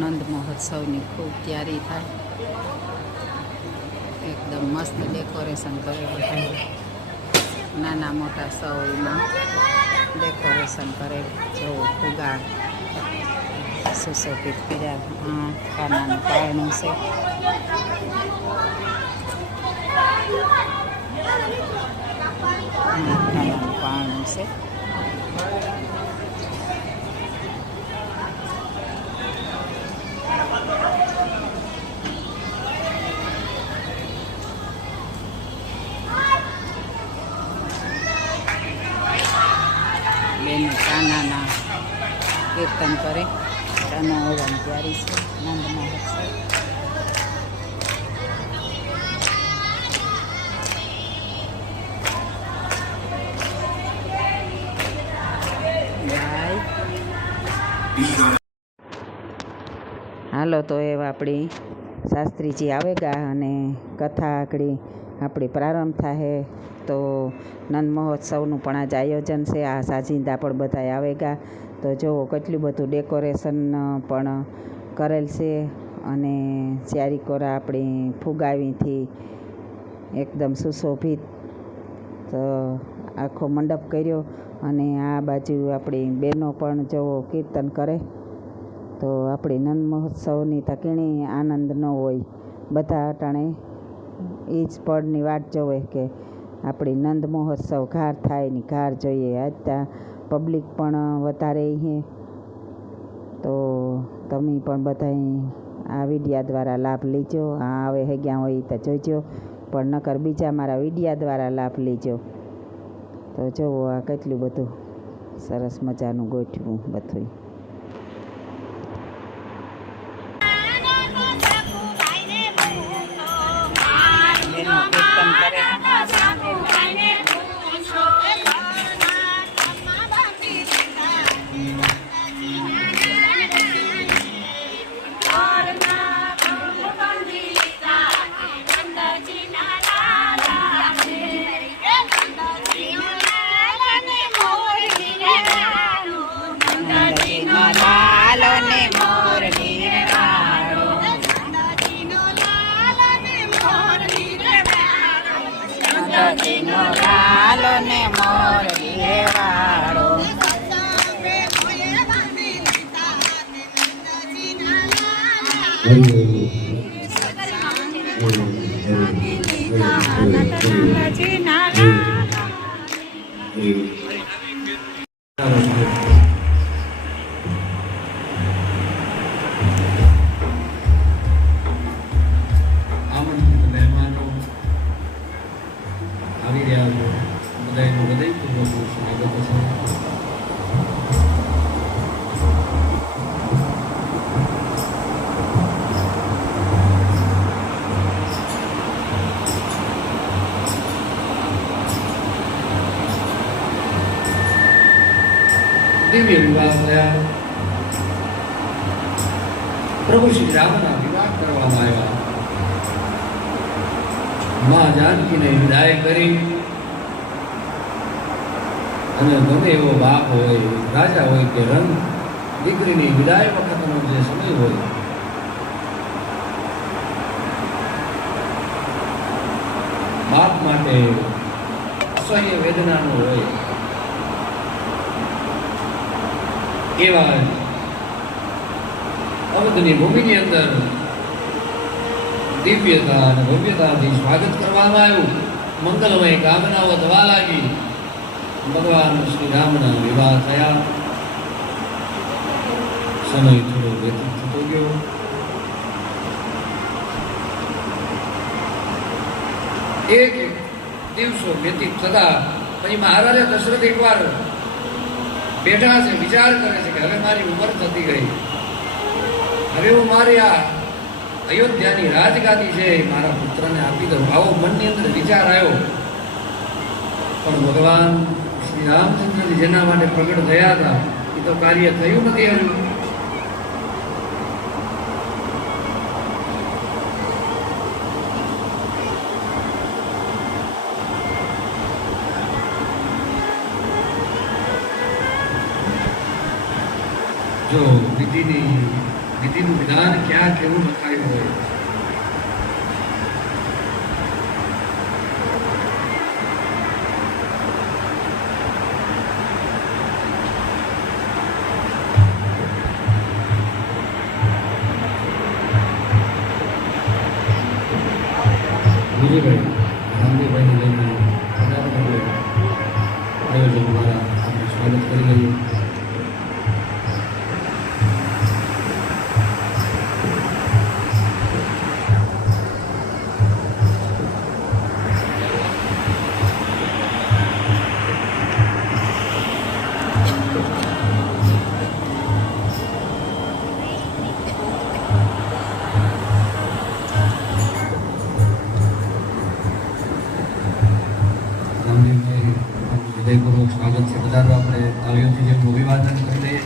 નંદ મહોત્સવની ખૂબ તૈયારી થાય. એકદમ મસ્ત ડેકોરેશન કરે બધા, નાના મોટા સૌ એમાં ડેકોરેશન કરે. જો ફુગા સુશોભિત કર્યા. ખાનાનું પારણું છે. ખાનાનું પારણું છે. બેન કાનાના કીર્તન કરે. કાના હોવાની તૈયારી છે. નંદ મહોત્સવ હાલો તો એવા આપણી શાસ્ત્રીજી આવેગા અને કથા આકડી આપણી પ્રારંભ થાય. તો નંદ મહોત્સવનું પણ આજે આયોજન છે. આ સાજિંદા પણ બધા આવેગા. તો જુઓ કેટલું બધું ડેકોરેશન પણ કરેલ છે અને ચારીકોરા આપણી ફુગાવીથી એકદમ સુશોભિત તો આખો મંડપ કર્યો. અને આ બાજુ આપણી બહેનો પણ જુઓ કીર્તન કરે. તો આપણી નંદ મહોત્સવની તકીણી આનંદ ન હોય. બધા અટાણે એ જ પળની વાટ જોવે કે આપણી નંદ મહોત્સવ ઘાર થાય ને ઘાર જોઈએ. આજ ત્યાં પબ્લિક પણ વધારે છે. તો તમે પણ બધા આ વિડિયા દ્વારા લાભ લીજો. આ હવે હેગ્યા હોય તો જોઈજો, પણ નકર બીજા મારા વિડિયા દ્વારા લાભ લીજો. તો જુઓ આ કેટલું બધું સરસ મજાનું ગોઠવું બધું. લાલો ને મોરલી રે વાળો. દિવ્ય વિવાહ થયા. પ્રભુ શ્રી રામના વિવાહ કરવામાં આવ્યા. મા જાનકીને વિદાય કરી અને ગમે એવો બાપ હોય, રાજા હોય કે રંગ, દીકરીની વિદાય વખતનો જે સમય હોય બાપ માટે અસહ્ય વેદનાનો હોય. એવા અવધની ભૂમિની અંદર દિવ્યતા અને ભવ્યતાથી સ્વાગત કરવામાં આવ્યું. મંગલમય કામનાઓ થવા લાગી. ભગવાન શ્રી રામના વિવાહ થયા. સમય થોડો વ્યતીત થતો ગયો. એક દિવસો વ્યતીત થતા પછી મહારાજે દશરથ એકવાર બેઠા છે, વિચાર કરે છે કે હવે મારી ઉંમર થતી ગઈ, હવે હું મારી આ અયોધ્યાની રાજગાદી છે મારા પુત્રને આપી દઉં. આવો મનની અંદર વિચાર આવ્યો. પણ ભગવાન શ્રી રામચંદ્રજી જેના માટે પ્રગટ થયા હતા એ તો કાર્ય થયું નથી. હજુ જો વિધિની વિધિનું વિધાન ક્યાં કેવું લખાયું હોય. વિજયભાઈ રામદેવભાઈને લઈને આયોજન દ્વારા આપણે સ્વાગત કરી લઈએ. હૃદયપૂર્વક સ્વાગત છે. બધાનું આપણે તાળીઓથી જેમ અભિવાદન કરી દઈએ.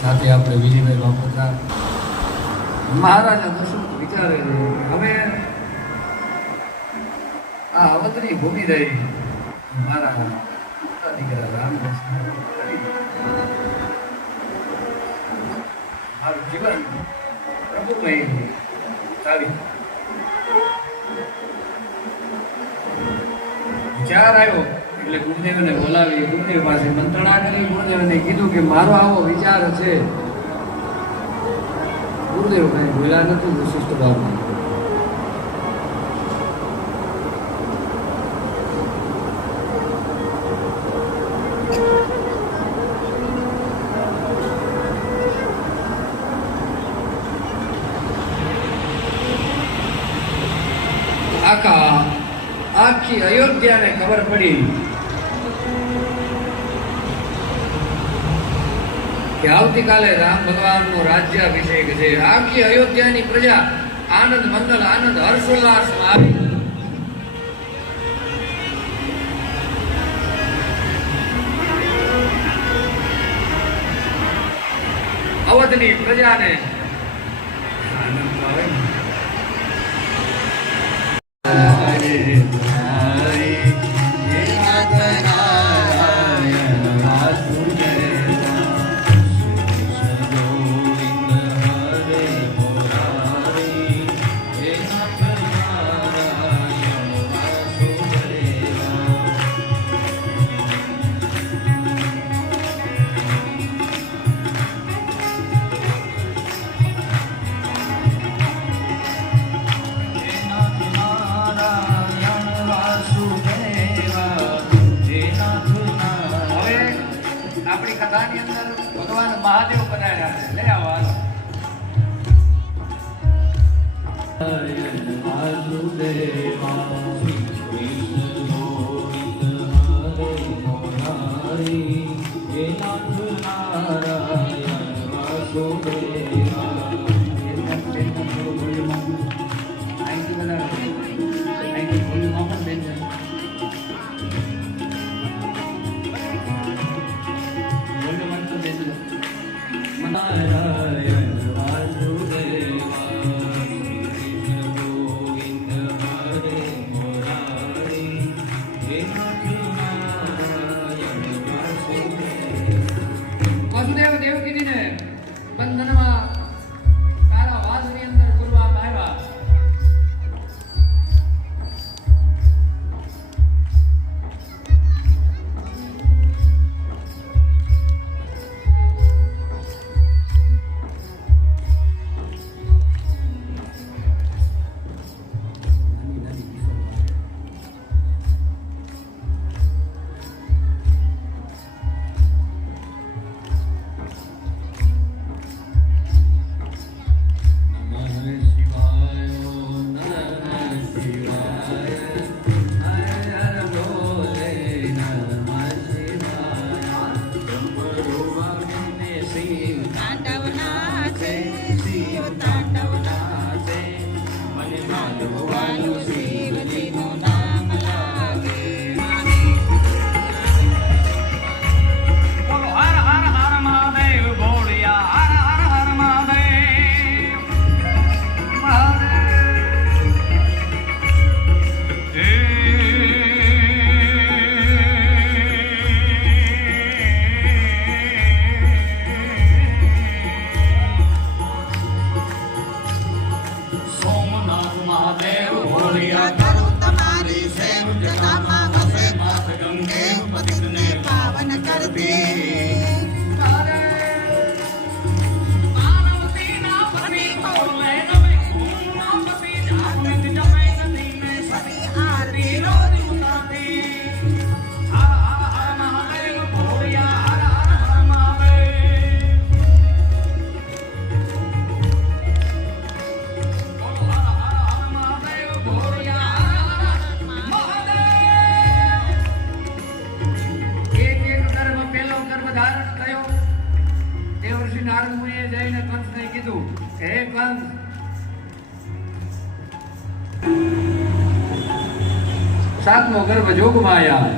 સાથે આપણે વિજયભાઈ બાપોત્રા મહારાજા દશરથ વિચારે હવે આ અવધની ભૂમિ રહી મારા મોટા દીકરા રામ મારું જીવન પ્રભુમય ચાલી વિચાર આવ્યો એટલે ગુરુદેવને બોલાવી ગુરુદેવ પાસે મંત્રણા કરી. ગુરુદેવને કીધું કે મારો આવો વિચાર છે. ગુરુદેવ કઈ બોલ્યા નતું. વિશિષ્ટ ભાવમાં આખી અયોધ્યાને ખબર પડી કે આવતીકાલે રામ ભગવાનનો રાજ્યાભિષેક છે. આખી અયોધ્યાની પ્રજા આનંદ મંગલ આનંદ હર્ષોલ્લાસમાં આવી. અવધની પ્રજાને આનંદ આવે. આપણી કથાની અંદર ભગવાન મહાદેવ પધાર્યા છે. લઈ આવો હાલો. દેવર્ષિ નારદ મુનિએ જઈને કંસને કીધું કે હે કંસ, સાતમો ગર્ભ જોગમાં આવ્યા.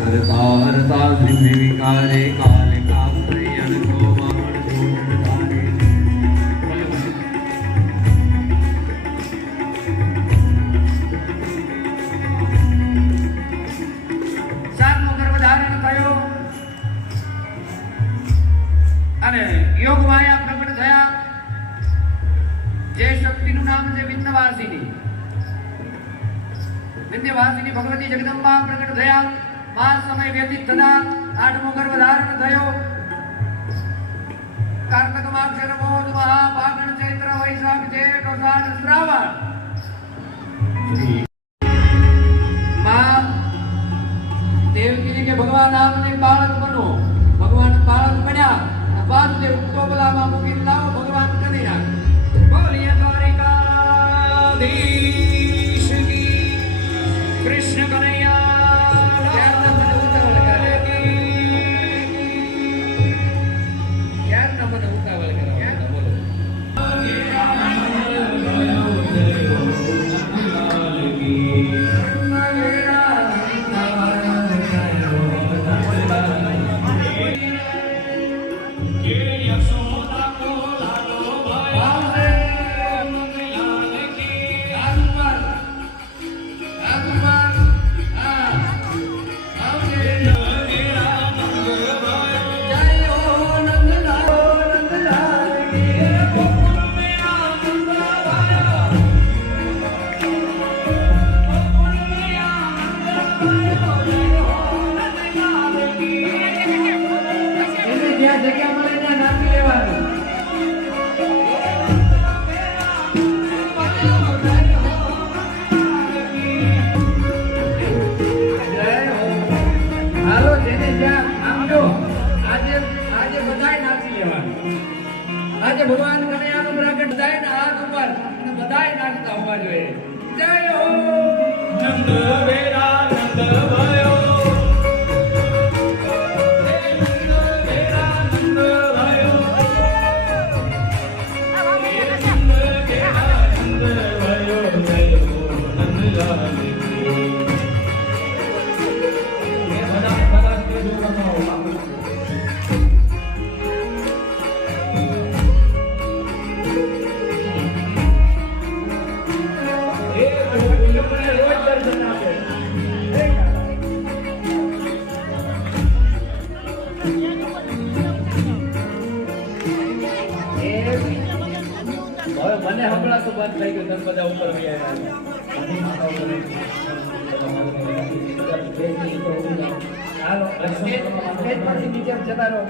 કરતા હરતા ધ્રિમિ વિકારે કાલે કાપરે અનકો વાણ જોડણ ધારે. સાતમો ગર્ભ ધારણ થયો અને યોગ માયા પ્રગટ થયા. જે શક્તિનું નામ છે વિંધ્યવાસિની. વિંધ્યવાસિની ભગવતી જગદંબા પ્રગટ થયા. 5 સમય વ્યતીત થતા 8મો ગર્ભ ધારણ થયો. કાર્તક માક્ષર મોદ મહા ફાગણ ચૈત્ર વૈશાખ જેઠ અષાઢ શ્રાવણ. માં દેવકીજી કે ભગવાન આપને બાળક બનો. ભગવાન બાળક બન્યા. વાસુદેવ ટોપલામાં મૂકીને લાવો, ભગવાન કરી નાખે. બોલીએ દ્વારિકાધીશ કી કૃષ્ણ કનૈયા. ક્યારના મને ઉતાવળ કરે, ક્યારના મને ઉતાવળ કરે. બોલો. જગ્યા મળે ત્યાં નાખી લેવાનું. હાલો, જેને જ્યાં આમ જો આજે બધાય નાચી લેવાનું. આજે ભગવાન કનૈયાનું પ્રગટ થાય ને હાથ ઉપર અને બધાય નાચતા હોવા જોઈએ. જય હો નંદ વેરા નંદ ભયો. મને હમણાં તો બંધ થઈ ગયું. બધા ઉપર નીચે જતા રહો.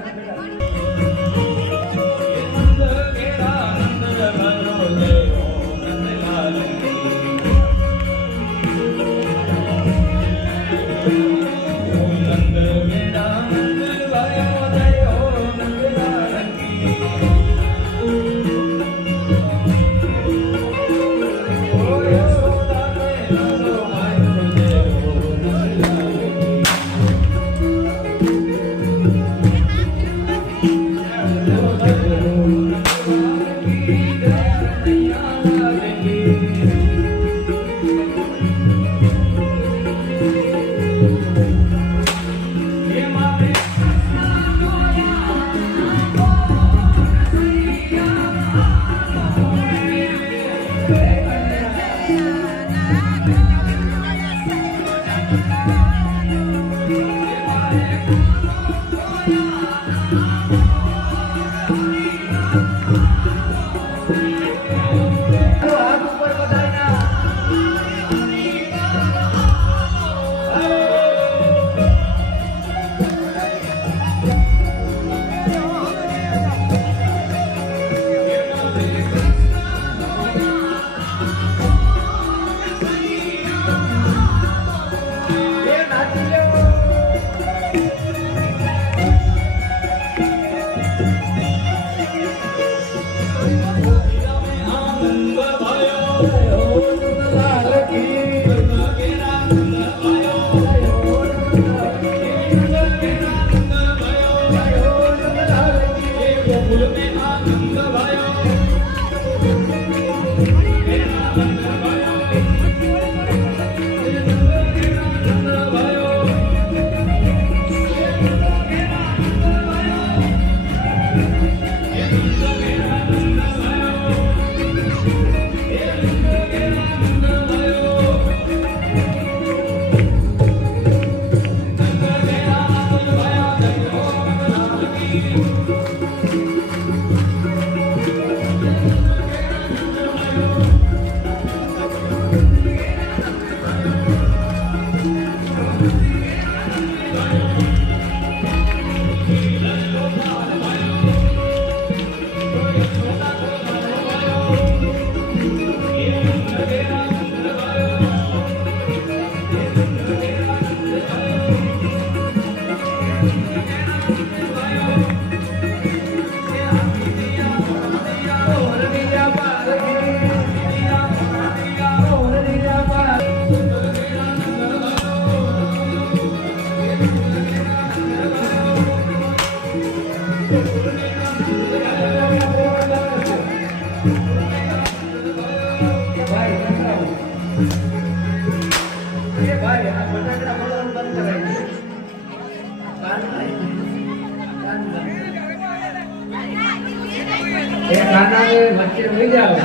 વચ્ચે લઈ જાઓ.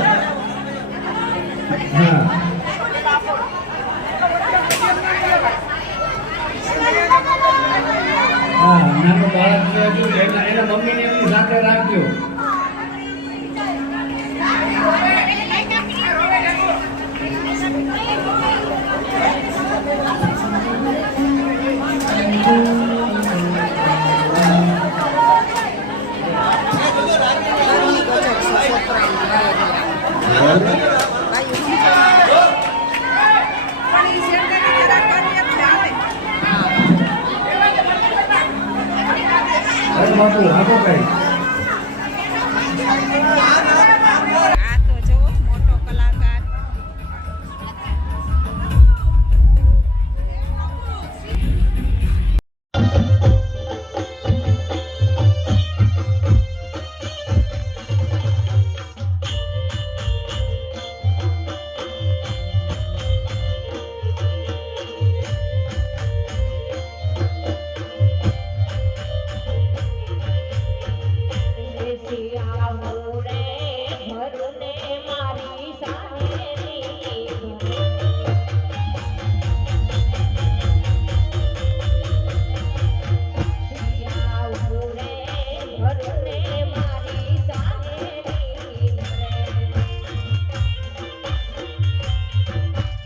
હા નાનું બાળક છે હજુ એના મમ્મીને એમની સાથે રાખજો. બાપુ આપો કઈ